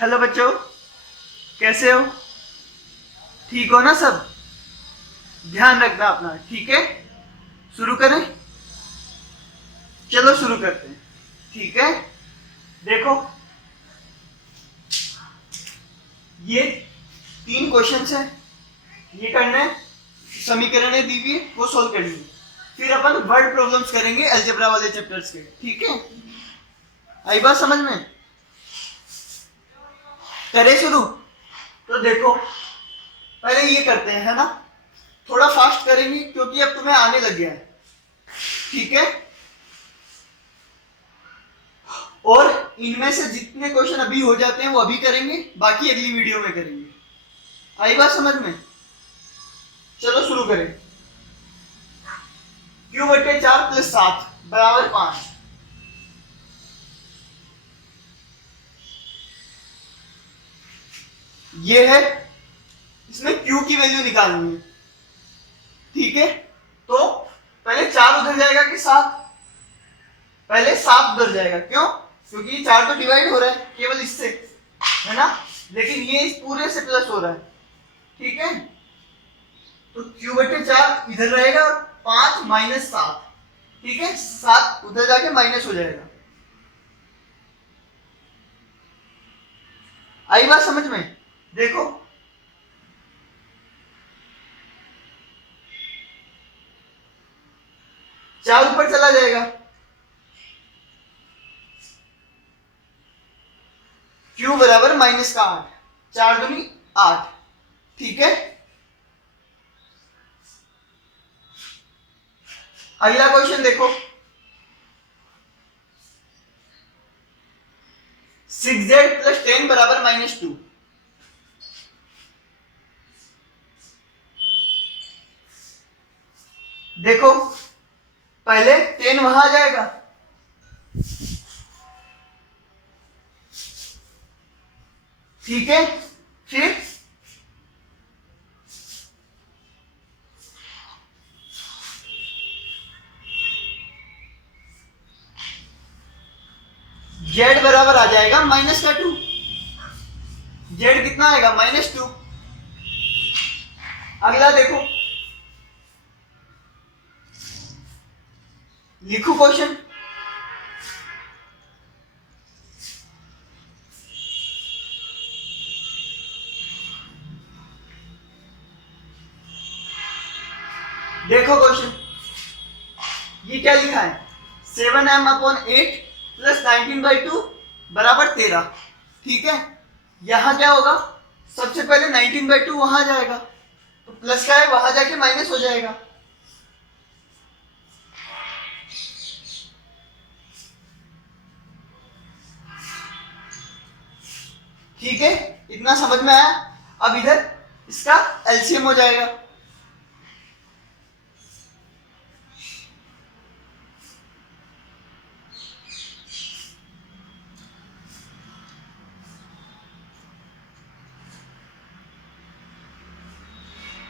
Hello बच्चों, कैसे हो? ठीक हो ना सब? ध्यान रखना अपना, ठीक है? शुरू करें? चलो शुरू करते हैं, ठीक है? देखो, ये 3 क्वेश्चंस है, ये करना है। समीकरणें दी हुई है, वो सोल्व करनी है। फिर अपन वर्ड प्रॉब्लम्स करेंगे अलजेब्रा वाले चैप्टर्स के, ठीक है? आई बात समझ में? करें शुरू? तो देखो, पहले ये करते हैं, है ना? थोड़ा फास्ट करेंगे क्योंकि अब तुम्हें आने लग गया है, ठीक है? और इनमें से जितने क्वेश्चन अभी हो जाते हैं वो अभी करेंगे, बाकी अगली वीडियो में करेंगे। आई बात समझ में? चलो शुरू करें। क्यू बटे 4 + 7 बराबर 5। ये है, इसमें क्यू की वैल्यू निकालनी है, ठीक है? तो पहले 4 उधर जाएगा कि 7? पहले 7 उधर जाएगा, क्यों? क्योंकि 4 तो डिवाइड हो रहा है केवल इससे, है ना? लेकिन ये इस पूरे से प्लस हो रहा है, ठीक है? तो क्यू बटे 4 इधर रहेगा, 5 - 7, ठीक है? 7 उधर जाके माइनस हो जाएगा। आई बात समझ में? देखो, चार ऊपर चला जाएगा, क्यू बराबर -8, 4 दूनी 8, ठीक है? अगला क्वेश्चन देखो, 6z + 10 बराबर -2। देखो, पहले 10 वहां आ जाएगा, ठीक है? फिर z बराबर आ जाएगा -2। z कितना आएगा? -2। अगला देखो, लिखो क्वेश्चन। देखो क्वेश्चन, ये क्या लिखा है? 7m/8 + 19/2 बराबर 13, ठीक है? यहां क्या होगा? सबसे पहले 19/2 वहां जाएगा, तो प्लस का है वहां जाके माइनस हो जाएगा, ठीक है? इतना समझ में आया? अब इधर इसका एलसीएम हो जाएगा,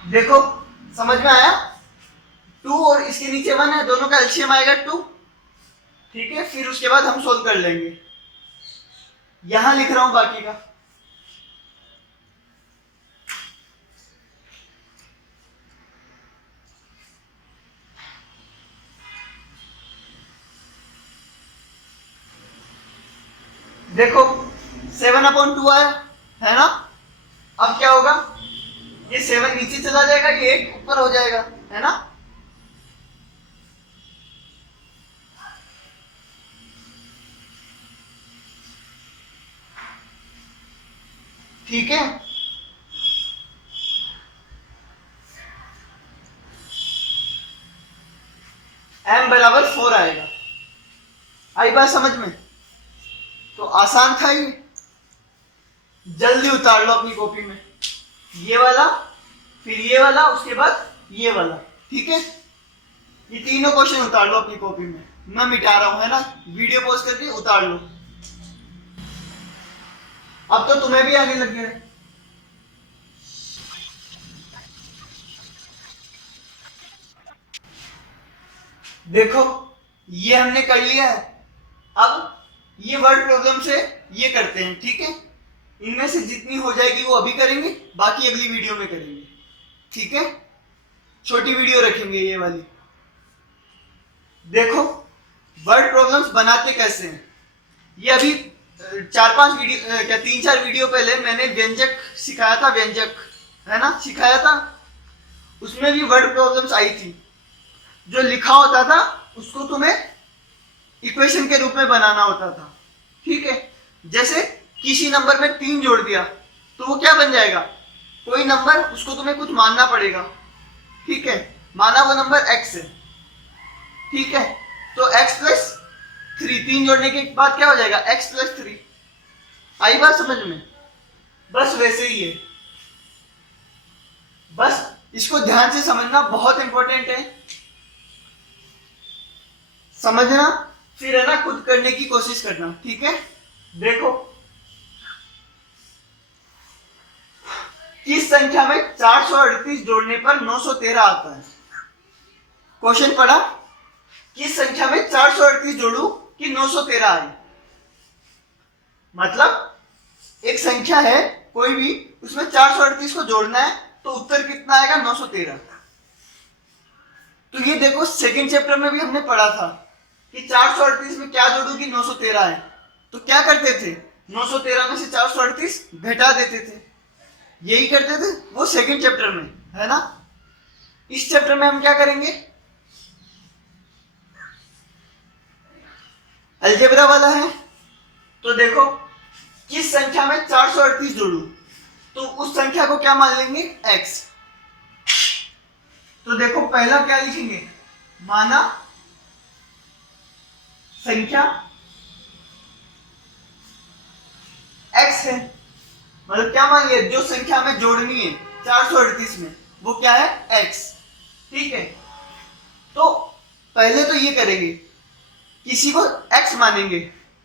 देखो समझ में आया? 2 और इसके नीचे 1 है, दोनों का एलसीएम आएगा 2, ठीक है? फिर उसके बाद हम सोल्व कर लेंगे। यहां लिख रहा हूं बाकी का। देखो 7/2 आया, है ना? अब क्या होगा? ये 7 नीचे चला जाएगा, ये 8 ऊपर हो जाएगा, है ना? ठीक है? m बराबर 4 आएगा। आई बात समझ में? तो आसान था ये, जल्दी उतार लो अपनी कॉपी में। ये वाला, फिर ये वाला, उसके बाद ये वाला, ठीक है? ये तीनों क्वेश्चन उतार लो अपनी कॉपी में। मैं मिटा रहा हूं, है ना? वीडियो पॉज करके उतार लो। अब तो तुम्हें भी आने लग गया है। देखो, ये हमने कर लिया है। अब ये वर्ड प्रॉब्लम से ये करते हैं, ठीक है? इनमें से जितनी हो जाएगी वो अभी करेंगे, बाकी अगली वीडियो में करेंगे, ठीक है। छोटी वीडियो रखेंगे ये वाली। देखो वर्ड प्रॉब्लम्स बनाते कैसे हैं। ये अभी 4-5 वीडियो क्या 3-4 वीडियो पहले मैंने व्यंजक सिखाया था, व्यंजक है ना सिखाया था, उसमें भी वर्ड प्रॉब्लम्स आई थी। जो लिखा होता था उसको तुम्हें इक्वेशन के रूप में बनाना होता था, ठीक है। जैसे किसी नंबर में 3 जोड़ दिया तो वो क्या बन जाएगा, कोई नंबर, उसको तुम्हें कुछ मानना पड़ेगा, ठीक है। माना वो नंबर x है, ठीक है। तो x प्लस 3, 3 जोड़ने के बाद क्या हो जाएगा, x प्लस 3। आई बात समझ में। बस वैसे ही है, बस इसको ध्यान से समझना बहुत इंपॉर्टेंट है। समझना, फिर है ना खुद करने की कोशिश करना, ठीक है। देखो किस संख्या में 438 जोड़ने पर 913 आता है। क्वेश्चन पढ़ा, किस संख्या में 438 जोड़ू कि 913 आए। मतलब एक संख्या है कोई भी, उसमें 438 को जोड़ना है तो उत्तर कितना आएगा, 913। तो ये देखो सेकंड चैप्टर में भी हमने पढ़ा था कि 438 में क्या जोड़ू कि 913 है। तो क्या करते थे, 913 में से 438 घटा देते थे, यही करते थे वो सेकंड चैप्टर में, है ना। इस चैप्टर में हम क्या करेंगे, अलजेब्रा वाला है। तो देखो किस संख्या में 438 जोड़ू, तो उस संख्या को क्या मान लेंगे, x। तो देखो पहला क्या लिखेंगे, माना संख्या x है, मतलब क्या मान लिया, जो संख्या हमें जोड़नी है 438 में वो क्या है, x, ठीक है। तो पहले तो ये करेंगे, किसी को x मानेंगे,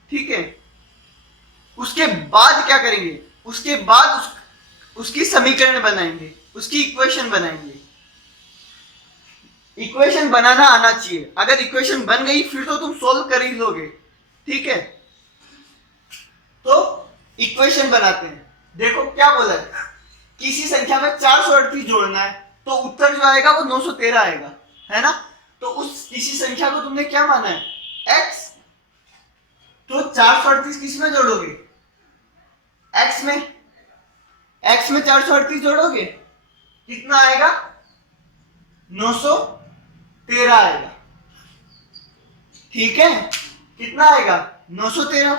ठीक है। उसके बाद क्या करेंगे, उसके बाद उसकी समीकरण बनाएंगे, उसकी इक्वेशन बनाएंगे। इक्वेशन बनाना आना चाहिए, अगर इक्वेशन बन गई फिर तो तुम सोल्व कर ही लोगे, ठीक है। तो इक्वेशन बनाते हैं। देखो क्या बोला है, किसी संख्या में 438 जोड़ना है तो उत्तर जो आएगा वो 913 आएगा, है ना। तो उस किसी संख्या को तुमने क्या माना है, x। तो 438 किस में जोड़ोगे, x में। x में 438 जोड़ोगे कितना आएगा, 913 आएगा, ठीक है। कितना आएगा, 913।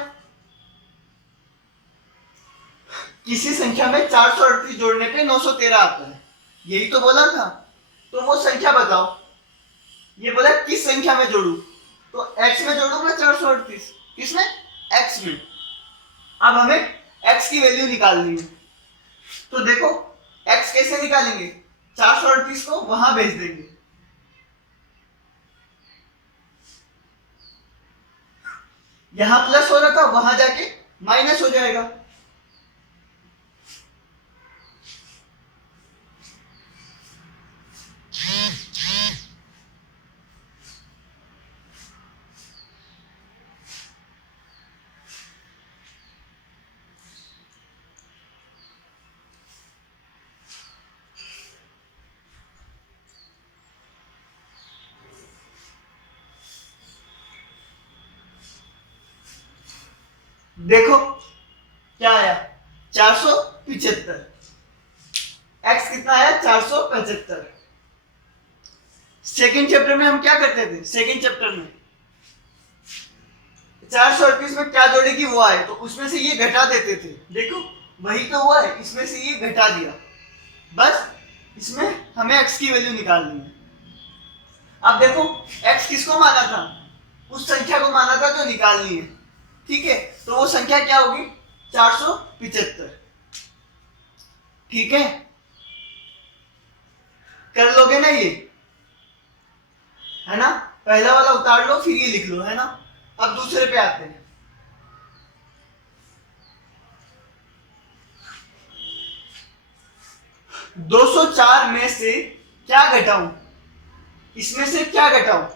किसी संख्या में 438 जोड़ने पे 913 आता है, यही तो बोला था। तो वो संख्या बताओ, ये बोला किस संख्या में जोड़ू, तो x में जोड़ूंगा 438, किसमें, x में। अब हमें x की वैल्यू निकालनी है। तो देखो x कैसे निकालेंगे, 438 को वहां भेज देंगे, यहां प्लस हो रहा था वहां जाके माइनस हो जाएगा। देखो क्या आया, 475। x कितना आया, 475। सेकेंड चैप्टर में हम क्या करते थे, सेकेंड चैप्टर में 438 में क्या जोड़ेगी वो आए तो उसमें से ये घटा देते थे। देखो वही तो हुआ है, इसमें से ये घटा दिया, बस इसमें हमें x की वैल्यू निकालनी है। अब देखो x किसको माना था, उस संख्या को माना था जो निकालनी है, ठीक है। तो वो संख्या क्या होगी, 475, ठीक है। कर लोगे ना ये, है ना। पहला वाला उतार लो फिर ये लिख लो, है ना। अब दूसरे पे आते हैं। दो 204 में से क्या घटाऊं, इसमें से क्या घटाऊं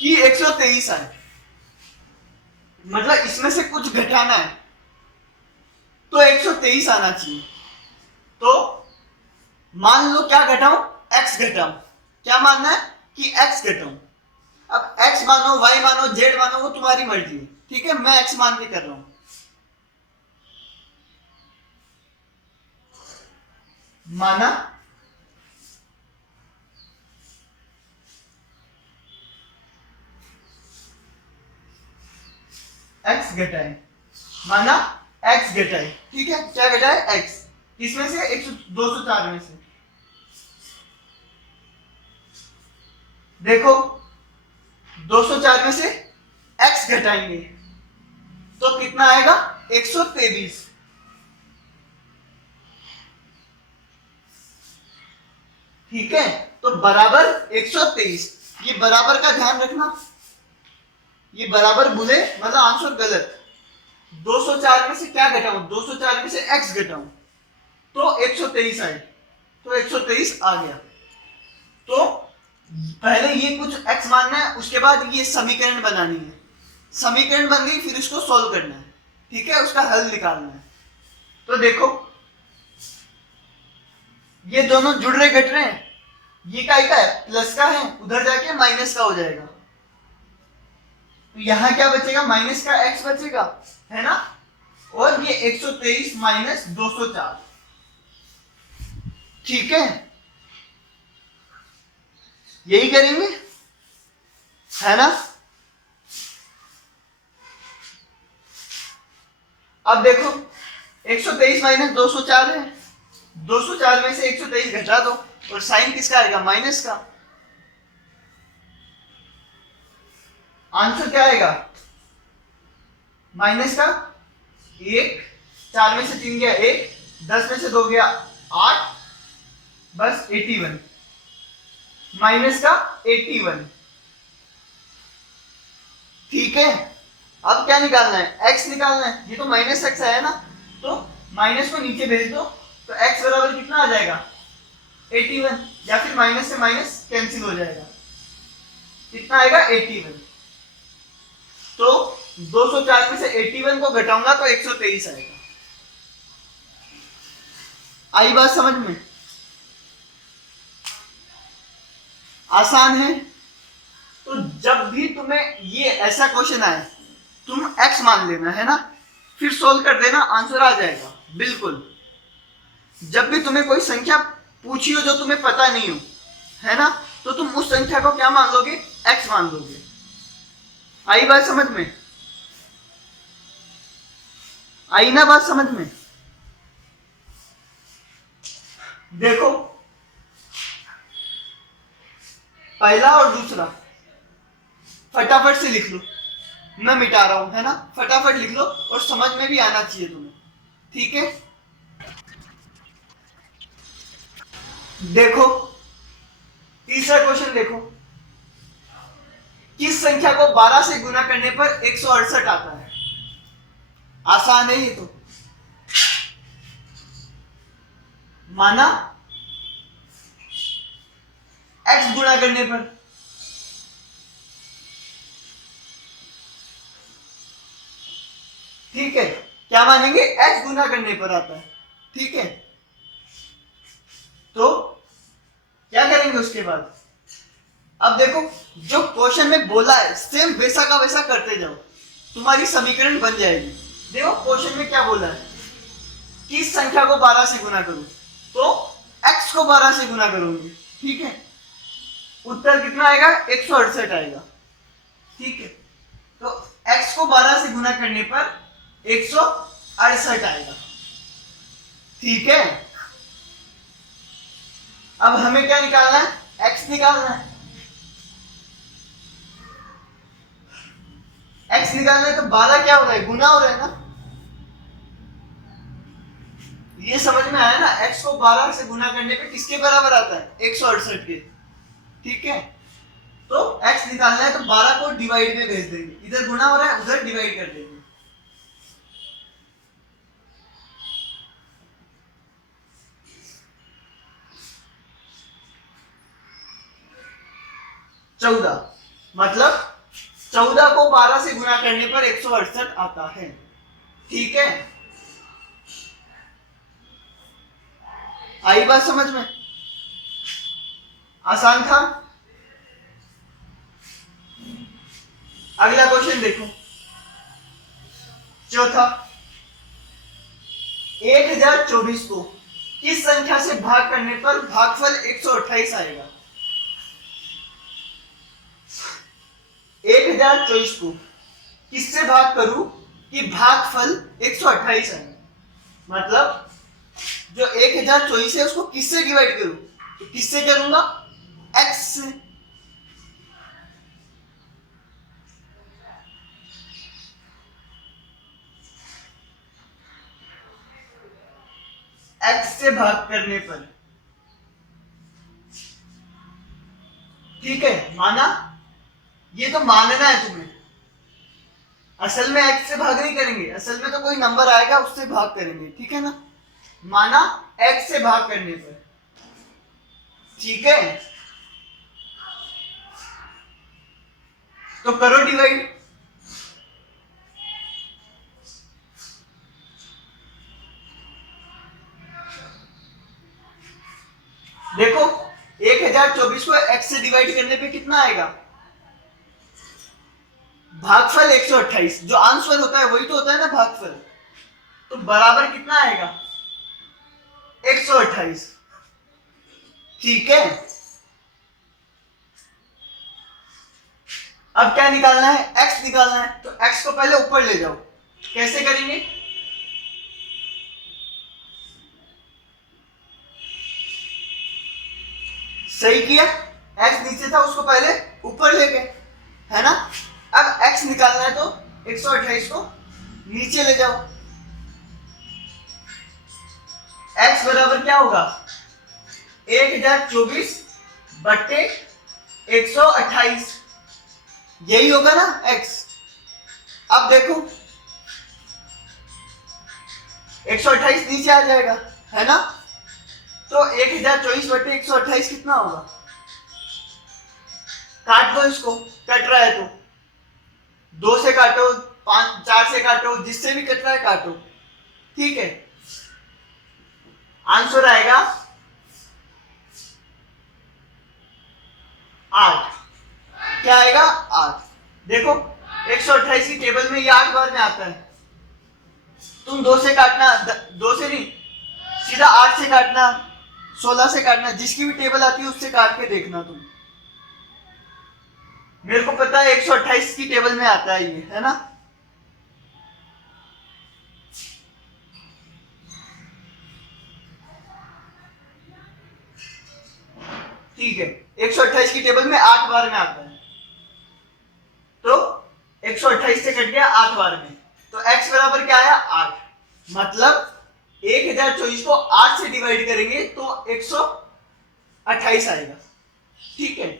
कि 123 आए, मतलब इसमें से कुछ घटाना है, तो 123 आना चाहिए। तो मान लो क्या घटाऊं, x घटाऊं। क्या मानना है कि x घटाऊं। अब x मानो, y मानो, z मानो, वो तुम्हारी मर्जी है, ठीक है। मैं x मान के कर रहा हूं। माना x घटाए, माना x घटाए, ठीक है। क्या घटाए, x। किसमें से, 204 में से। देखो 204 में से x घटाएंगे तो कितना आएगा, 123। ठीक है, तो बराबर 123। ये बराबर का ध्यान रखना, ये बराबर बोले मतलब आंसर गलत। 204 में से क्या घटाऊं, 204 में से x घटाऊं तो 123 आए, तो 123 आ गया। तो पहले ये कुछ x मानना है, उसके बाद ये समीकरण बनानी है। समीकरण बन गई, फिर इसको सॉल्व करना है, ठीक है, उसका हल निकालना है। तो देखो ये दोनों जुड़ रहे घट रहे हैं, ये का है, प्लस का है, उधर जाके माइनस का हो जाएगा। तो यहां क्या बचेगा, माइनस का x बचेगा, है ना। और ये 123 माइनस 204, ठीक है, यही करेंगे, है ना। अब देखो 123 माइनस 204 है, 204 में से 123 घटा दो, और साइन किसका आएगा, माइनस का। आंसर क्या आएगा, माइनस का 1, 4 में से 3 गया 1, 10 में से 2 गया 8, बस 81, माइनस का 81, ठीक है। अब क्या निकालना है, x निकालना है। ये तो माइनस x है ना, तो माइनस को नीचे भेज दो, तो x बराबर कितना आ जाएगा, 81, या फिर माइनस से माइनस कैंसिल हो जाएगा, कितना आएगा 81। तो 204 में से 81 को घटाऊंगा तो 123 आएगा। आई बात समझ में, आसान है। तो जब भी तुम्हें ये ऐसा क्वेश्चन आए, तुम x मान लेना, है ना, फिर सोल्व कर देना, आंसर आ जाएगा बिल्कुल। जब भी तुम्हें कोई संख्या पूछी हो जो तुम्हें पता नहीं हो, है ना, तो तुम उस संख्या को क्या मान लोगे, x मान लोगे। आई बात समझ में, आई ना बात समझ में। देखो पहला और दूसरा फटाफट से लिख लो, मैं मिटा रहा हूं, है ना, फटाफट लिख लो, और समझ में भी आना चाहिए तुम्हें, ठीक है। देखो तीसरा क्वेश्चन देखो, किस संख्या को 12 से गुना करने पर 168 आता है। आसान है ये तो, माना x गुणा करने पर, ठीक है, क्या मानेंगे, x गुना करने पर आता है, ठीक है। तो क्या करेंगे उसके बाद, अब देखो जो क्वेश्चन में बोला है सेम वैसा का वैसा करते जाओ, तुम्हारी समीकरण बन जाएगी। देखो क्वेश्चन में क्या बोला है, किस संख्या को 12 से गुना करूं, तो x को 12 से गुना करूंगी, ठीक है। उत्तर कितना आएगा, 168 आएगा, ठीक है। तो x को 12 से गुना करने पर 168 आएगा, ठीक है। अब हमें क्या निकालना है, x निकालना है। x निकालना है तो 12 क्या हो रहा है, गुना हो रहा है ना, ये समझ में आया ना। x को 12 से गुना करने पे किसके बराबर आता है, 168 के, ठीक है। तो x निकालना है तो 12 को डिवाइड में भेज देंगे, इधर गुना हो रहा है उधर डिवाइड कर देंगे। चौदह, मतलब 14 को 12 से गुना करने पर 168 आता है, ठीक है। आई बात समझ में? आसान था। अगला क्वेश्चन देखो, चौथा, 1024 को किस संख्या से भाग करने पर भागफल 128 आएगा? 1024 को किससे भाग करूं कि भागफल 128 आएगा? मतलब जो 1024 है उसको किससे डिवाइड करूं? तो किससे करूंगा? x से। x से भाग करने पर, ठीक है, माना? ये तो मानना है तुम्हें, असल में x से भाग नहीं करेंगे, असल में तो कोई नंबर आएगा उससे भाग करेंगे, ठीक है ना? माना x से भाग करने पर, ठीक है, तो करो डिवाइड। देखो 1024 को x से डिवाइड करने पे कितना आएगा? भागफल 128, जो आंसर होता है वही तो होता है ना भागफल, तो बराबर कितना आएगा? 128, ठीक है। अब क्या निकालना है? x निकालना है, तो x को पहले ऊपर ले जाओ। कैसे करेंगे? सही किया, x नीचे था उसको पहले ऊपर ले गए, है ना? अब x निकालना है तो 128 को नीचे ले जाओ। x बराबर क्या होगा? 1024 बट्टे 128, यही होगा ना x। अब देखो 128 नीचे आ जाएगा, है ना? तो 1024 बट्टे 128 कितना होगा? काट दो इसको, कट रहा है तो 2 से काटो, 5 4 से काटो, जिससे भी कट रहा है काटो, ठीक है। आंसर आएगा 8। क्या आएगा? 8। देखो 128 की टेबल में ये 8 बार में आता है, तुम 2 से काटना, 2 से नहीं, सीधा 8 से काटना, 16 से काटना, जिसकी भी टेबल आती है उससे काट के देखना तुम। मेरे को पता है 128 की टेबल में आता है ये, है ना? ठीक है, 128 की टेबल में 8 बार में आता है, तो 128 से कट गया 8 बार में, तो x बराबर क्या आया? 8। मतलब 1024 को 8 से डिवाइड करेंगे तो 128 आएगा, ठीक है।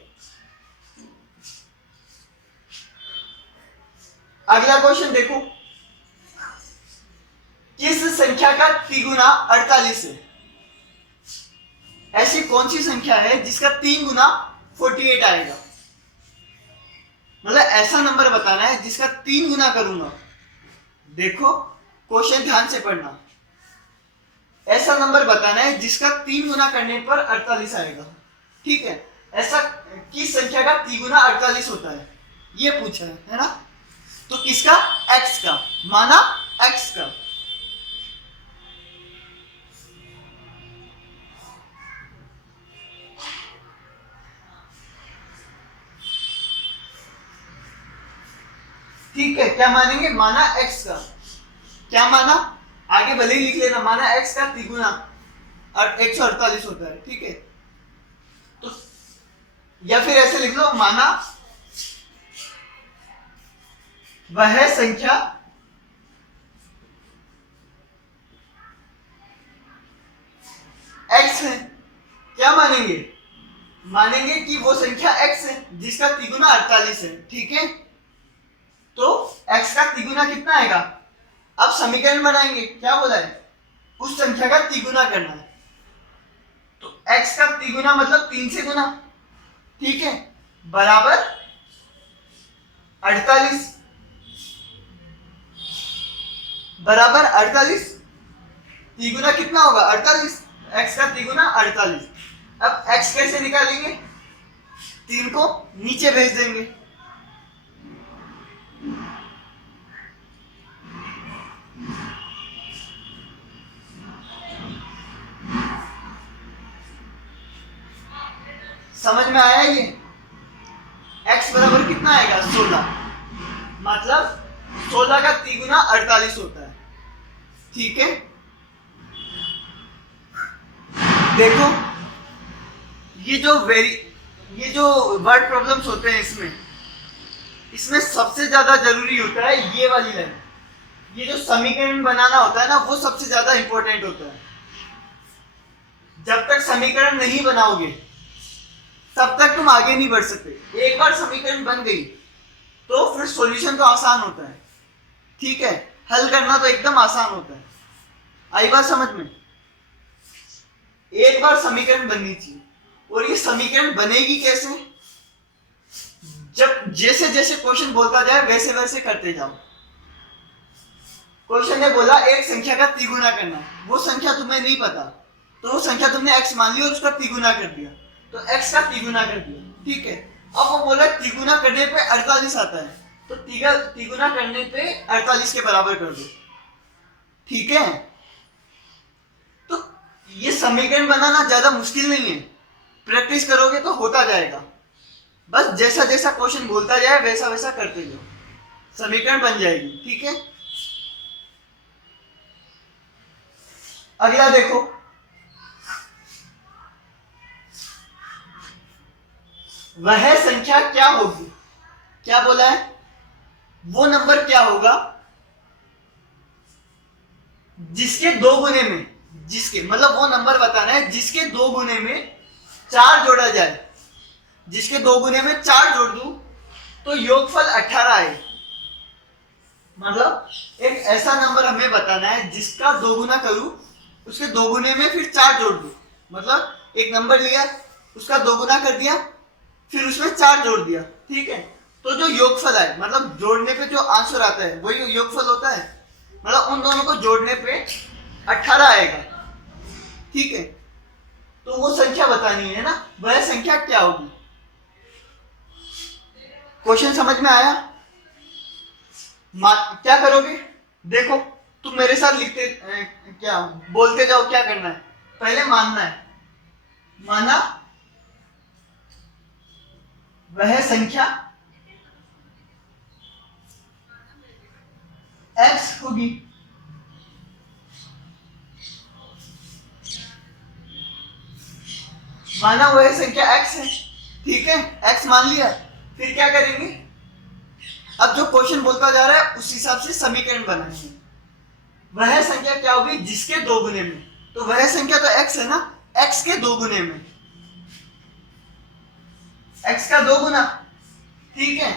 अगला क्वेश्चन देखो, किस संख्या का तिगुना 48 है? ऐसी कौन सी संख्या है जिसका 3 गुना 48 आएगा? मतलब ऐसा नंबर बताना है जिसका 3 गुना करूंगा। देखो क्वेश्चन ध्यान से पढ़ना, ऐसा नंबर बताना है जिसका 3 गुना करने पर 48 आएगा, ठीक है। ऐसा किस संख्या का 3 गुना 48 होता है, ये पूछा है ना? तो किसका? x का, माना x का। ठीक है, क्या मानेंगे? माना x का। क्या माना? आगे भले ही लिख लेना, माना x का तिगुना और 148 होता है, ठीक है। तो या फिर ऐसे लिख लो, माना वह संख्या x है। क्या मानेंगे? मानेंगे कि वो संख्या x है जिसका तिगुना 48 है, ठीक है। तो x का तिगुना कितना आएगा? अब समीकरण बनाएंगे, क्या बोला है? उस संख्या का तिगुना करना है, तो x का तिगुना मतलब 3 से गुना, ठीक है, बराबर 48, बराबर 48। तिगुना कितना होगा? 48, x का तिगुना 48। अब x कैसे निकालेंगे? 3 को नीचे भेज देंगे। समझ में आया ये? x बराबर कितना आएगा? 16। मतलब 16 का तिगुना 48 होता है। ठीक है, देखो ये जो वर्ड प्रॉब्लम्स होते हैं इसमें सबसे ज्यादा जरूरी होता है ये वाली लाइन। ये जो समीकरण बनाना होता है ना, वो सबसे ज्यादा इंपॉर्टेंट होता है। जब तक समीकरण नहीं बनाओगे तब तक तुम आगे नहीं बढ़ सकते। एक बार समीकरण बन गई तो फिर सॉल्यूशन तो आसान होता है। ठीक है, हल करना तो एकदम आसान होता है। आई बात समझ में? एक बार समीकरण बननी चाहिए। और ये समीकरण बनेगी कैसे? जब जैसे जैसे क्वेश्चन बोलता जाए वैसे वैसे करते जाओ। क्वेश्चन ने बोला एक संख्या का तिगुना करना, वो संख्या तुम्हें नहीं पता, तो वो संख्या तुमने x मान ली और उसका तिगुना कर दिया, तो x का तिगुना कर दिया। ठीक है, अब वो बोला तिगुना करने पे 48 आता है, तो तिगुना करने पे 48 के बराबर कर दो। ठीक है, तो ये समीकरण बनाना ज्यादा मुश्किल नहीं है, प्रैक्टिस करोगे तो होता जाएगा। बस जैसा जैसा क्वेश्चन बोलता जाए वैसा वैसा करते जाओ, समीकरण बन जाएगी। ठीक है, अगला देखो, वह संख्या क्या होगी? क्या बोला है? वो नंबर क्या होगा जिसके दो गुने में, जिसके मतलब वो नंबर बताना है जिसके दो गुने में 4 जोड़ा जाए। जिसके दो गुने में 4 जोड़ दूं तो योगफल 18 आए। मतलब एक ऐसा नंबर हमें बताना है जिसका दो गुना करूं, उसके दो गुने में फिर 4 जोड़ दूं। मतलब एक नंबर लिया, उसका दो गुना कर दिया, फिर उसमें 4 जोड़ दिया। ठीक है, तो जो योगफल आए, मतलब जोड़ने पे जो आंसर आता है वही योगफल होता है। मतलब उन दोनों को जोड़ने पे 18 आएगा। ठीक है, तो वो संख्या बतानी है ना, वह संख्या क्या होगी? क्वेश्चन समझ में आया? क्या करोगे? देखो तुम मेरे साथ लिखते क्या बोलते जाओ, क्या करना है? पहले मानना है, माना वह संख्या x होगी। माना वह संख्या x है। ठीक है, x मान लिया, फिर क्या करेंगे? अब जो क्वेश्चन बोलता जा रहा है उस हिसाब से समीकरण बनाएंगे। वह संख्या क्या होगी जिसके दो गुने में, तो वह संख्या तो x है ना, x के दो गुने में, x का दो गुना। ठीक है,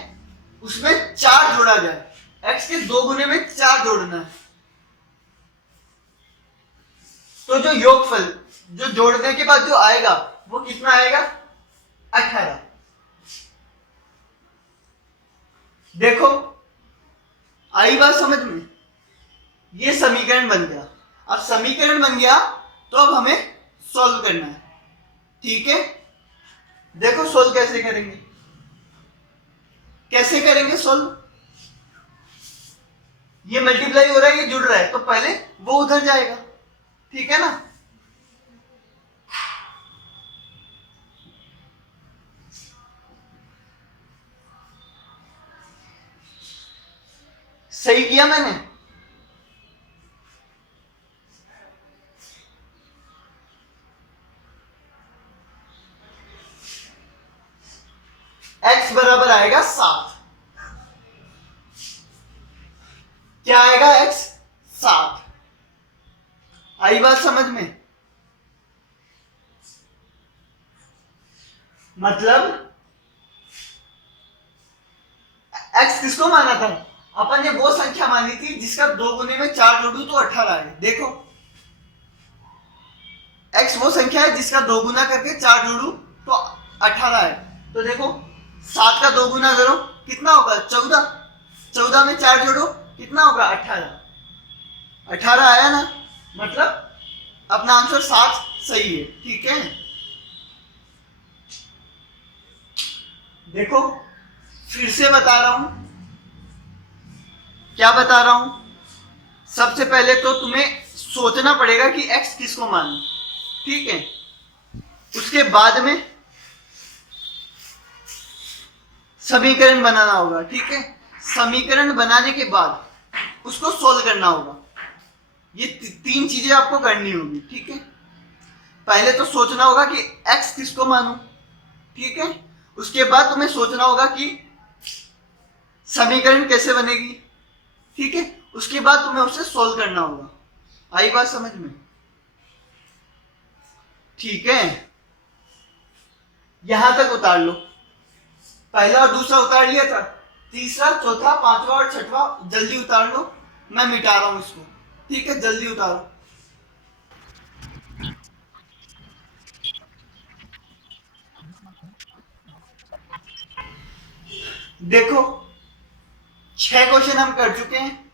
उसमें 4 जोड़ा जाए, x के दो गुने में 4 जोड़ना है, तो जो योगफल जो जोड़ने के बाद जो आएगा वो कितना आएगा? 18। देखो आई बात समझ में? ये समीकरण बन गया। अब समीकरण बन गया तो अब हमें सॉल्व करना है। ठीक है, देखो सॉल्व कैसे करेंगे? कैसे करेंगे सॉल्व? ये मल्टीप्लाई हो रहा है, ये जुड़ रहा है, तो पहले वो उधर जाएगा। ठीक है ना? सही किया मैंने? x बराबर आएगा 7। क्या आएगा? x 7। आई बात समझ में? मतलब x किसको माना था? अपन ने वो संख्या मानी थी जिसका दो गुने में 4 जोड़ू तो 18 आए। देखो x वो संख्या है जिसका दो गुना करके 4 जोड़ू तो 18 आए। तो देखो 7 का दो गुना करो कितना होगा? 14। 14 में 4 जोड़ो कितना होगा? 18। 18 आया ना, मतलब अपना आंसर 7 सही है। ठीक है, देखो फिर से बता रहा हूं, क्या बता रहा हूं। सबसे पहले तो तुम्हें सोचना पड़ेगा कि x किसको मानूं, ठीक है। उसके बाद में समीकरण बनाना होगा, ठीक है। समीकरण बनाने के बाद उसको सोल्व करना होगा। ये तीन चीजें आपको करनी होगी, ठीक है। पहले तो सोचना होगा कि x किसको मानूं, ठीक है। उसके बाद तुम्हें सोचना होगा कि समीकरण कैसे बनेगी, ठीक है। उसके बाद तुम्हें उसे सोल्व करना होगा। आई बात समझ में? ठीक है, यहां तक उतार लो। पहला और दूसरा उतार लिया था, तीसरा चौथा पांचवा और छठवा जल्दी उतार लो। मैं मिटा रहा हूं इसको, ठीक है, जल्दी उतारो। देखो 6 क्वेश्चन हम कर चुके हैं,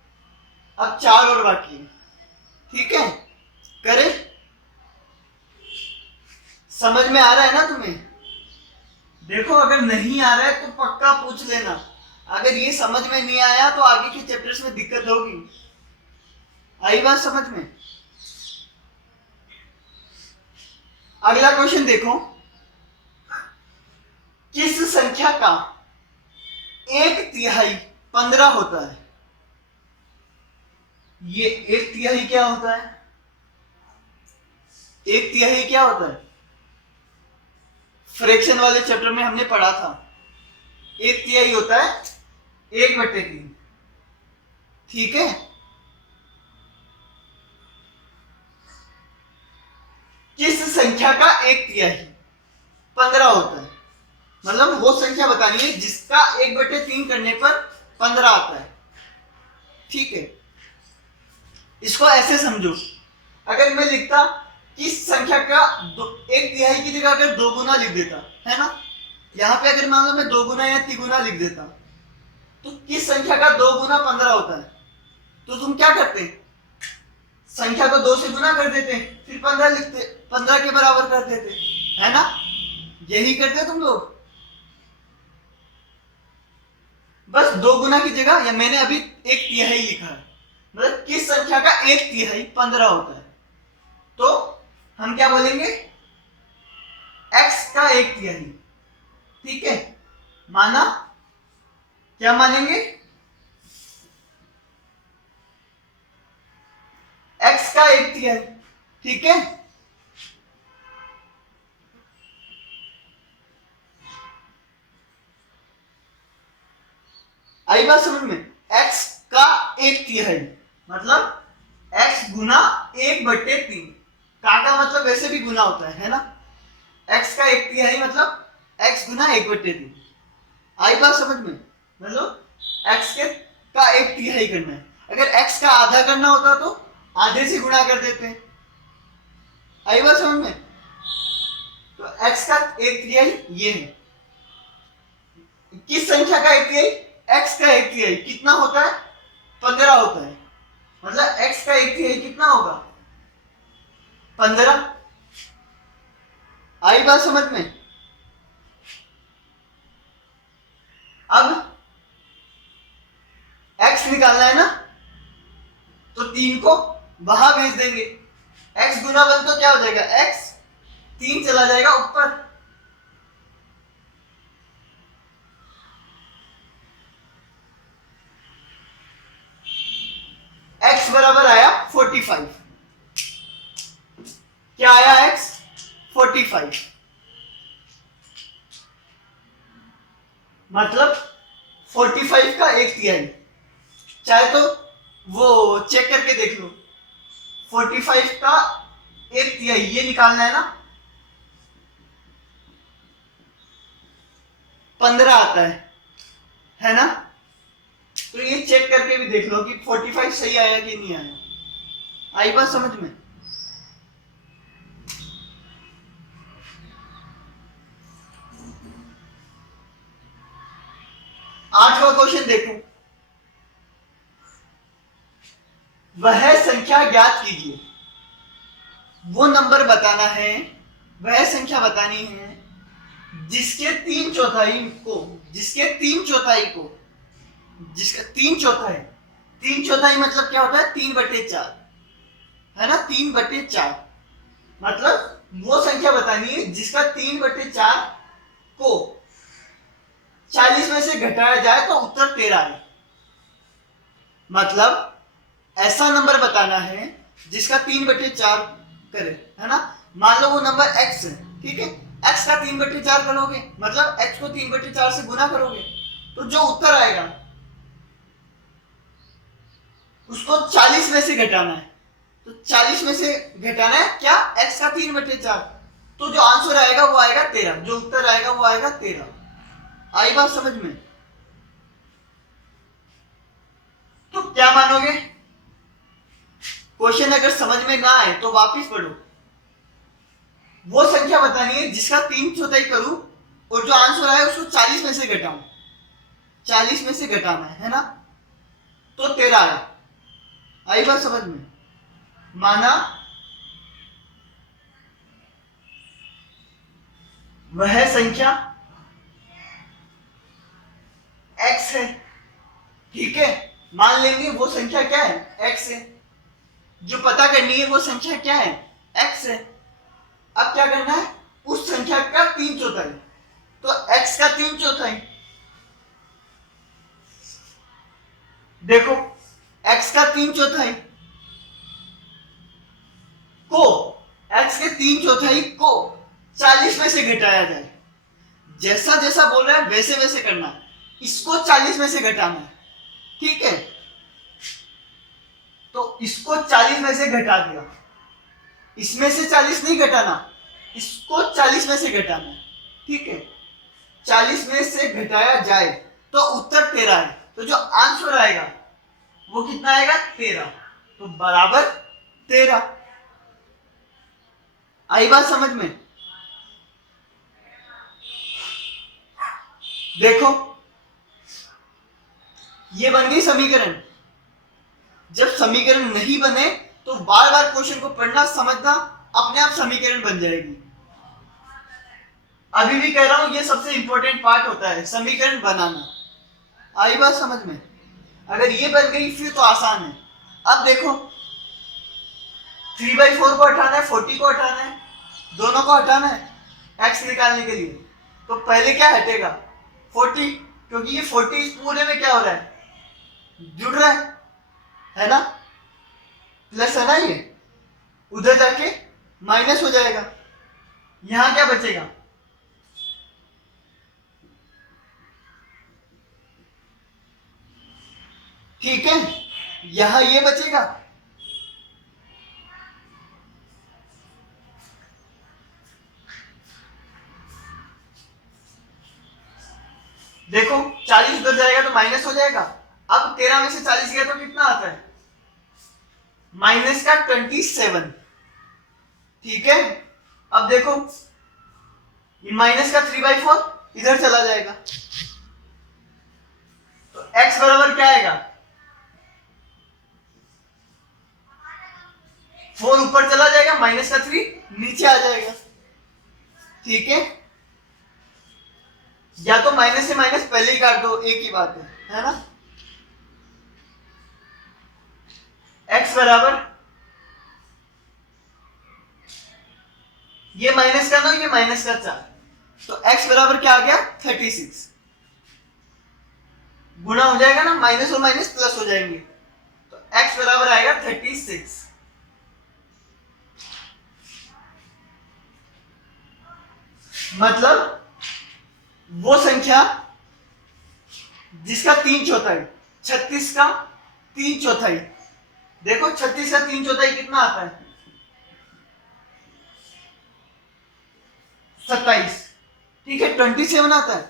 अब 4 और बाकी है, ठीक है। करें? समझ में आ रहा है ना तुम्हें? देखो अगर नहीं आ रहा है तो पक्का पूछ लेना। अगर ये समझ में नहीं आया तो आगे के चैप्टर्स में दिक्कत होगी। आई बात समझ में? अगला क्वेश्चन देखो, किस संख्या का 1/3 15 होता है? ये 1/3 क्या होता है? 1/3 क्या होता है? फ्रैक्शन वाले चैप्टर में हमने पढ़ा था। 1/3 होता है 1/3, ठीक है। किस संख्या का 1/3 15 होता है? मतलब वो संख्या बतानी है जिसका 1/3 करने पर 15 आता है, ठीक है। इसको ऐसे समझो, अगर मैं लिखता किस संख्या का 1/3 की जगह अगर 2 गुना लिख देता, है ना, यहां पे अगर मान लो मैं 2 गुना या 3 गुना लिख देता, तो किस संख्या का 2 गुना 15 होता है? तो तुम क्या करते? संख्या को 2 से गुना कर देते, फिर 15 लिखते, 15 के बराबर कर देते, है ना। यही करते तुम लोग। बस 2 गुना की जगह, या मैंने अभी 1/3 लिखा है, मतलब किस संख्या का 1/3 15 होता है, तो हम क्या बोलेंगे? x का 1/3, ठीक है। माना, क्या मानेंगे? x का 1/3, ठीक है। आई बात समझ में? x का 1/3 मतलब x गुना 1/3। का मतलब वैसे भी गुना होता है ना। x का 1/3 मतलब x गुना 1/3। आई बात समझ में? मतलब x के का 1/3 करना है। अगर x का आधा करना होता तो आधे से गुणा कर देते। आई बात समझ में? तो x का 1/3 ये है। किस संख्या का 1/3? x का 1/3 कितना होता है? 15 होता है। मतलब x का 1/3 कितना होगा? 15। आई बात समझ में? अब x निकालना है ना, तो 3 को वहां भेज देंगे। x गुना 1 तो क्या हो जाएगा? x 3 चला जाएगा ऊपर। x बराबर आया 45। क्या आया? x 45। मतलब 45 का 1/3। चाहे तो वो चेक करके देख लो। 45 का 1/3 ये निकालना है ना, 15 आता है ना। तो ये चेक करके भी देख लो कि 45 सही आया कि नहीं आया। आई बात समझ में? आठवां क्वेश्चन देखो, वह संख्या ज्ञात कीजिए वो नंबर बताना है, वह संख्या बतानी है जिसके तीन चौथाई को, जिसका तीन चौथाई मतलब क्या होता है, 3/4, है ना, 3/4। मतलब वो संख्या बतानी है जिसका 3/4 को 40 में से घटाया जाए तो उत्तर 13 है। मतलब ऐसा नंबर बताना है जिसका 3/4 करे, है ना। मान लो वो नंबर x है, ठीक है, x का 3/4 करोगे, मतलब x को 3/4 से गुना करोगे, तो जो उत्तर आएगा उसको 40 में से घटाना है। तो 40 में से घटाना है क्या, x का 3/4, तो जो आंसर आएगा वो आएगा 13, जो उत्तर आएगा वो आएगा 13। आई बात समझ में? तो क्या मानोगे? क्वेश्चन अगर समझ में ना आए तो वापिस पढ़ो। वो संख्या बतानी है जिसका 3/4 करूं और जो आंसर आए उसको 40 में से घटाऊं, 40 में से घटाना है ना, तो 13 आया। आई बात समझ में? माना वह संख्या x है, ठीक है, मान लेंगे वो संख्या क्या है, x है। जो पता करनी है वो संख्या क्या है, x है। अब क्या करना है, उस संख्या का 3/4, तो x का 3/4, देखो x का 3/4 को, x के 3/4 को 40 में से घटाया जाए। जैसा जैसा बोल रहा है वैसे वैसे करना है, इसको 40 में से घटाना है, ठीक है। तो इसको 40 में से घटा दिया, इसमें से 40 नहीं घटाना, इसको 40 में से घटाना है, ठीक है। 40 में से घटाया जाए तो उत्तर 13 है, तो जो आंसर आएगा वो कितना आएगा, 13, तो बराबर 13। आई बात समझ में? देखो ये बन गई समीकरण। जब समीकरण नहीं बने तो बार बार क्वेश्चन को पढ़ना समझना, अपने आप समीकरण बन जाएगी। अभी भी कह रहा हूं ये सबसे इंपॉर्टेंट पार्ट होता है, समीकरण बनाना। आई बात समझ में? अगर ये बन गई फिर तो आसान है। अब देखो 3/4 को हटाना है, 40 को हटाना है, दोनों को हटाना है x निकालने के लिए। तो पहले क्या हटेगा, 40, क्योंकि ये 40 इस पूरे में क्या हो रहा है, जुड़ रहा है ना, प्लस है ना, ये उधर जाके माइनस हो जाएगा, यहां क्या बचेगा, ठीक है, यहां ये बचेगा। देखो 40 उधर जाएगा तो माइनस हो जाएगा। अब 13 में से 40 गया तो कितना आता है, माइनस का 27, ठीक है। अब देखो ये माइनस का 3/4 इधर चला जाएगा, तो x बराबर क्या आएगा, 4 ऊपर चला जाएगा, माइनस का 3 नीचे आ जाएगा, ठीक है। या तो माइनस से माइनस पहले ही काट दो, एक ही बात है ना। x बराबर, ये माइनस का 9, ये माइनस का 4, तो x बराबर क्या आ गया, 36। गुणा हो जाएगा ना, माइनस और माइनस प्लस हो जाएंगे, तो x बराबर आएगा 36। मतलब वो संख्या जिसका 3/4, 36 का 3/4, देखो 36 का 3/4 कितना आता है, 27, ठीक है, 27 आता है।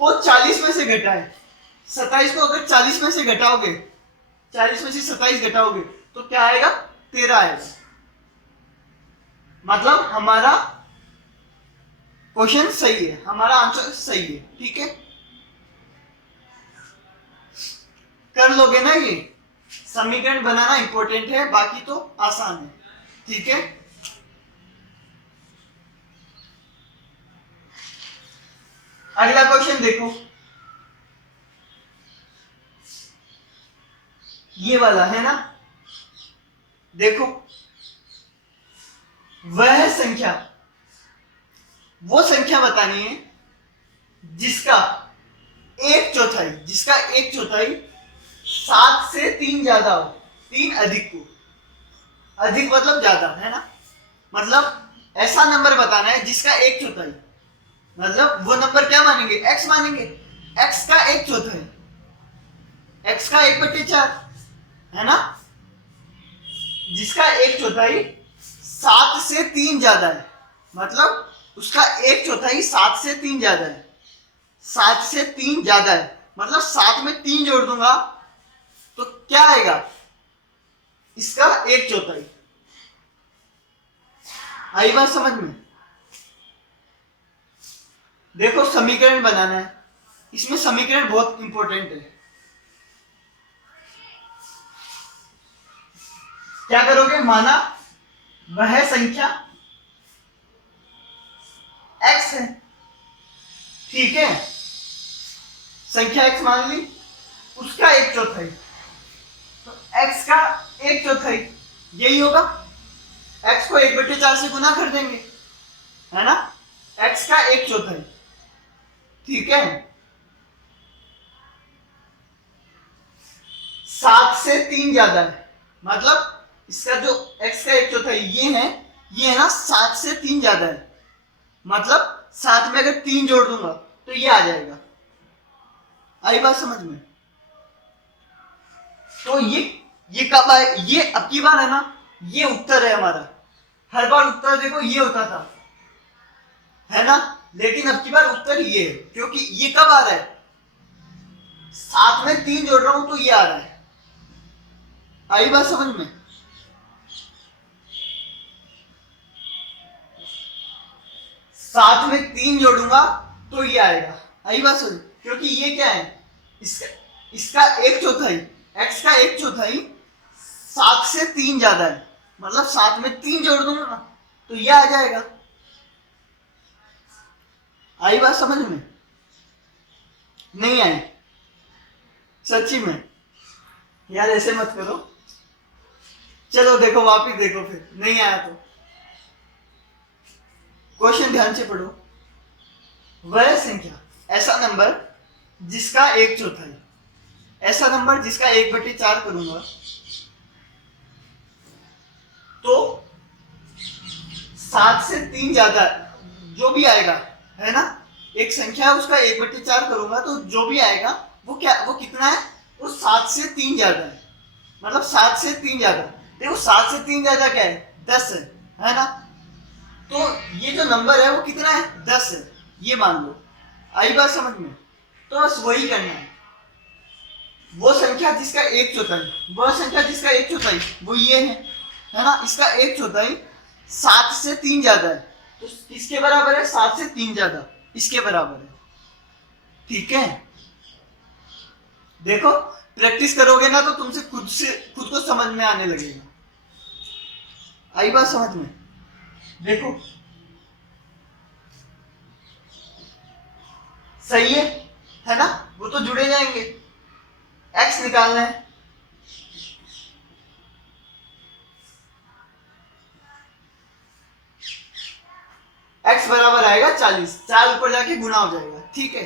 वो 40 में से घटा है, 27 को अगर 40 में से घटाओगे, 40 में से 27 घटाओगे तो क्या आएगा, 13 आएगा। मतलब हमारा क्वेश्चन सही है, हमारा आंसर सही है, ठीक है। कर लोगे ना, ये समीकरण बनाना इंपॉर्टेंट है, बाकी तो आसान है। ठीक है। अगला क्वेश्चन देखो, ये वाला है ना, देखो वह संख्या, वो संख्या बतानी है जिसका एक चौथाई, जिसका एक चौथाई 7 से 3 ज्यादा हो, 3 अधिक को, अधिक मतलब ज्यादा है ना, मतलब ऐसा नंबर बताना है जिसका एक चौथाई, मतलब वो नंबर क्या मानेंगे, x मानेंगे, x का एक चौथाई, x का 1/4 है ना, जिसका एक चौथाई 7 से 3 ज्यादा है, मतलब उसका एक चौथाई 7 से 3 ज्यादा है, 7 से 3 ज्यादा है, मतलब 7 में 3 जोड़ दूंगा तो क्या आएगा, इसका एक चौथाई। आई बात समझ में? देखो समीकरण बनाना है, इसमें समीकरण बहुत इंपॉर्टेंट है। क्या करोगे, माना वह संख्या x है, ठीक है, संख्या x मान ली, उसका एक चौथाई, तो x का एक चौथाई यही होगा, x को 1/4 से गुना कर देंगे, है ना, x का एक चौथाई, ठीक है, 7 से 3 ज्यादा है, मतलब इसका जो x का एक चौथाई ये है ना, 7 से 3 ज्यादा है, मतलब 7 में अगर 3 जोड़ दूंगा तो ये आ जाएगा। आई बात समझ में? तो ये कब आए, ये अब की बार है ना, ये उत्तर है हमारा, हर बार उत्तर देखो ये होता था, है ना, लेकिन अब की बार उत्तर ये है, क्योंकि ये कब आ रहा है, 7 में 3 जोड़ रहा हूं तो ये आ रहा है। आई बात समझ में? 7 में 3 जोड़ूंगा तो ये आएगा। आई बात समझ? क्योंकि ये क्या है, इसका एक चौथाई, x का एक चौथाई 7 से 3 ज्यादा है, मतलब 7 में 3 जोड़ दूंगा ना तो ये आ जाएगा। आई बात समझ में? नहीं आई? सच्ची में यार, ऐसे मत करो, चलो देखो वापिस देखो, फिर नहीं आया तो क्वेश्चन ध्यान से पढ़ो। वह संख्या, ऐसा नंबर जिसका एक चौथाई, ऐसा नंबर जिसका 1/4 करूंगा तो 7 से 3 ज्यादा जो भी आएगा, है ना, एक संख्या उसका 1/4 करूंगा तो जो भी आएगा वो क्या, वो कितना है, वो 7 से 3 ज्यादा है, मतलब 7 से 3 ज्यादा। देखो 7 से 3 ज्यादा क्या है, 10 है ना, तो ये जो नंबर है वो कितना है, 10 है, ये मान लो। आई बात समझ में? तो बस वही करना है, वो संख्या जिसका एक चौथाई, वह संख्या जिसका एक चौथाई वो ये है ना, इसका एक चौथाई 7 से 3 ज्यादा है, तो किसके बराबर है, 7 से 3 ज्यादा, इसके बराबर है, ठीक है। देखो प्रैक्टिस करोगे ना तो तुमसे खुद को समझ में आने लगेगा। आई बात समझ में? देखो सही है ना, वो तो जुड़े जाएंगे, x निकालना है, x बराबर आएगा 40, 4 ऊपर जाके गुना हो जाएगा, ठीक है,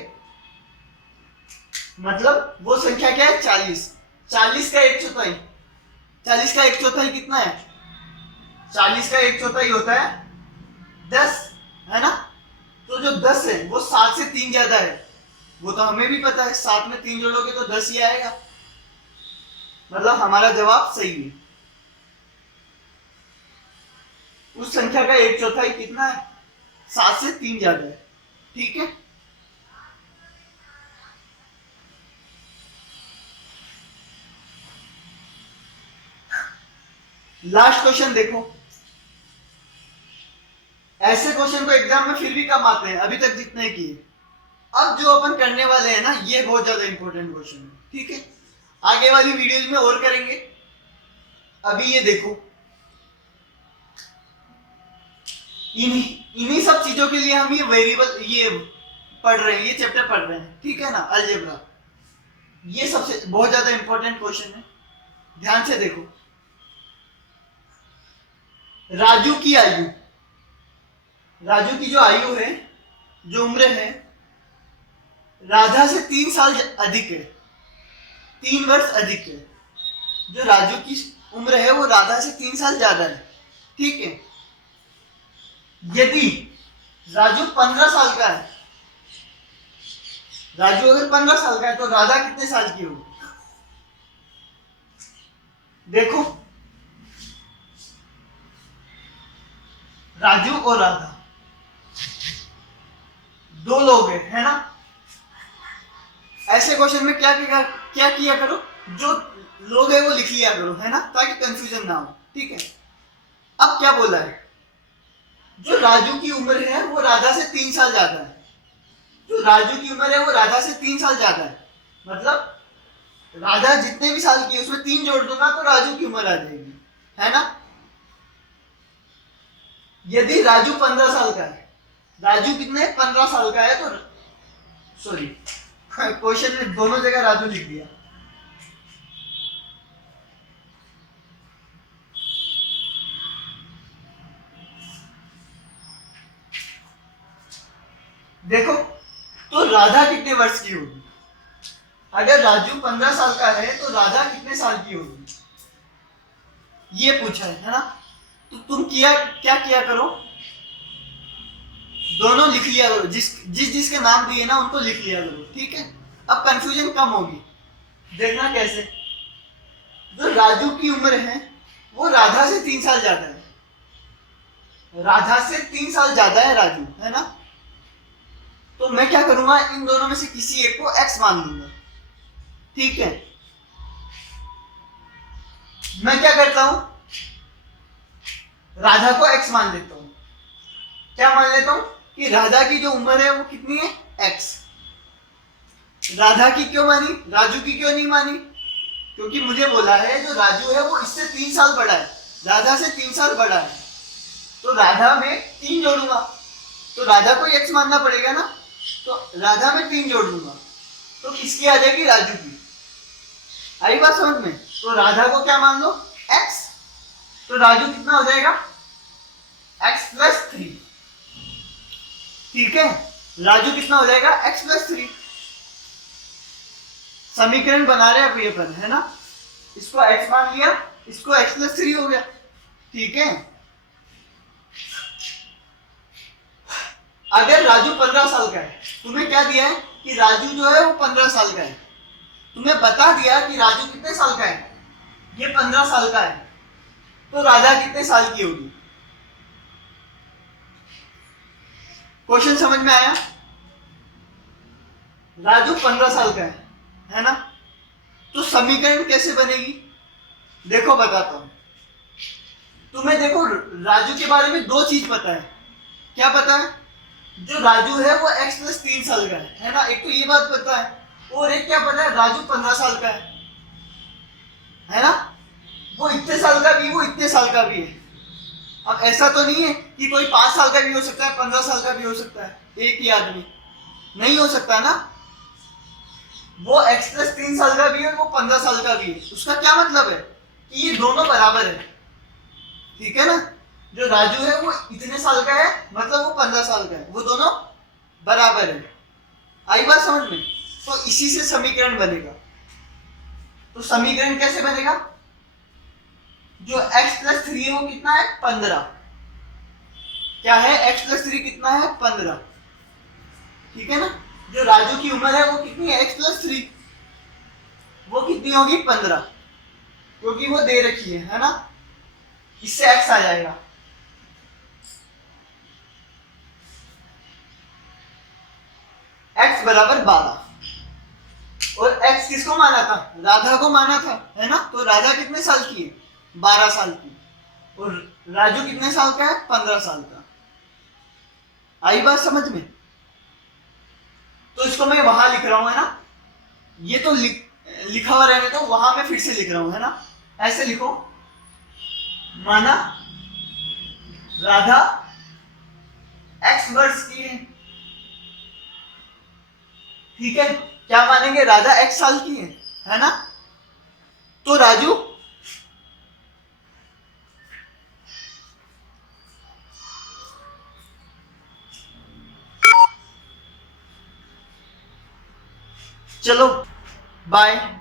मतलब वो संख्या क्या है, 40, 40 का एक चौथाई, 40 का एक चौथाई कितना है, 40 का एक चौथाई होता है 10, है ना, तो जो 10 है वो 7 से 3 ज्यादा है, वो तो हमें भी पता है, 7 में 3 जोड़ोगे तो 10 ही आएगा, मतलब हमारा जवाब सही है। उस संख्या का एक चौथाई कितना है, 7 से 3 ज्यादा है, ठीक है। लास्ट क्वेश्चन देखो, ऐसे क्वेश्चन तो एग्जाम में फिर भी कम आते हैं, अभी तक जितने किए, अब जो अपन करने वाले हैं ना ये बहुत ज्यादा इंपॉर्टेंट क्वेश्चन है, ठीक है, आगे वाली वीडियोज में और करेंगे। अभी ये देखो, इन्हीं इन्हीं सब चीजों के लिए हम ये वेरिएबल ये पढ़ रहे हैं, ये चैप्टर पढ़ रहे हैं, ठीक है ना। अलजेब्रा ये सबसे बहुत ज्यादा इंपॉर्टेंट क्वेश्चन है, ध्यान से देखो। राजू की आयु, राजू की जो आयु है, जो उम्र है, राधा से 3 साल अधिक है, 3 वर्ष अधिक है। जो राजू की उम्र है वो राधा से 3 साल ज्यादा है, ठीक है। यदि राजू 15 साल का है, राजू अगर 15 साल का है तो राधा कितने साल की होगी? देखो, राजू और राधा दो लोग हैं, है ना। ऐसे क्वेश्चन में क्या किया करो, जो लोग है वो लिख लिया करो, है ना, ताकि कंफ्यूजन ना हो, ठीक है। अब क्या बोला है, जो राजू की उम्र है वो राधा से 3 साल ज्यादा है। जो राजू की उम्र है वो राधा से 3 साल ज्यादा है, मतलब राधा जितने भी साल की है उसमें 3 जोड़ दूंगा तो राजू की उम्र आ जाएगी, है ना। यदि राजू 15 साल का है, राजू कितने 15 साल का है, तो सॉरी क्वेश्चन में दोनों जगह राजू लिख दिया। देखो, तो राधा कितने वर्ष की होगी? अगर राजू 15 साल का है तो राधा कितने साल की होगी, ये पूछा है ना। तो तुम क्या किया करो, दोनों लिख लिया करो, जिसके नाम दिए ना उनको लिख लिया करो, ठीक है। अब कंफ्यूजन कम होगी, देखना कैसे। जो राजू की उम्र है वो राधा से 3 साल ज्यादा है, राधा से 3 साल ज्यादा है राजू, है ना। तो मैं क्या करूंगा, इन दोनों में से किसी एक को x मान लूंगा, ठीक है। मैं क्या करता हूं, राधा को x मान लेता हूं। क्या मान लेता हूं कि राधा की जो उम्र है वो कितनी है, x। राधा की क्यों मानी, राजू की क्यों नहीं मानी? क्योंकि मुझे बोला है जो राजू है वो इससे 3 साल बड़ा है, राधा से 3 साल बड़ा है, तो राधा में 3 जोड़ूंगा, तो राधा को x मानना पड़ेगा ना। तो राधा में 3 जोड़ दूंगा तो किसकी आ जाएगी, राजू की। आई बात समझ में। तो राधा को क्या मान लो, x, तो राजू कितना हो जाएगा, x प्लस 3, ठीक है। राजू कितना हो जाएगा, x प्लस 3। समीकरण बना रहे हैं अपन, है ना। इसको x मान लिया, इसको x प्लस 3 हो गया, ठीक है। अगर राजू 15 साल का है, तुम्हें क्या दिया है कि राजू जो है वो 15 साल का है, तुम्हें बता दिया कि राजू कितने साल का है, ये 15 साल का है, तो राधा कितने साल की होगी। क्वेश्चन समझ में आया? राजू 15 साल का है ना। तो समीकरण कैसे बनेगी, देखो बताता हूं तुम्हें। देखो, राजू के बारे में 2 चीज पता है। क्या पता है? जो राजू है वो x प्लस 3 साल का है ना, एक तो ये बात पता है, और एक क्या पता है, राजू 15 साल का है ना। वो इतने साल का भी, वो इतने साल का भी है। अब ऐसा तो नहीं है कि कोई 5 साल का भी हो सकता है, 15 साल का भी हो सकता है, एक ही आदमी नहीं हो सकता ना। वो x प्लस 3 साल का भी है, वो 15 साल का भी है। उसका क्या मतलब है कि ये दोनों बराबर है, ठीक है ना। जो राजू है वो इतने साल का है, मतलब वो 15 साल का है, वो दोनों बराबर है। आई बात समझ में। तो इसी से समीकरण बनेगा। तो समीकरण कैसे बनेगा, जो x प्लस 3 है वो कितना है, 15। क्या है, x प्लस 3 कितना है, 15, ठीक है ना। जो राजू की उम्र है वो कितनी है, x प्लस 3, वो कितनी होगी, 15, क्योंकि वो दे रखी है ना। इससे x आ जाएगा, x बराबर 12। और x किसको माना था, राधा को माना था, है ना। तो राधा कितने साल की है, 12 साल की, और राजू कितने साल का है, 15 साल का। आई बात समझ में। तो इसको मैं वहां लिख रहा हूं, है ना। ये तो लिखा हुआ रहने तो वहां मैं फिर से लिख रहा हूं, है ना। ऐसे लिखो, माना राधा एक्स वर्ष की है, ठीक है, क्या मानेंगे, राधा एक्स साल की है ना। तो राजू चलो बाय।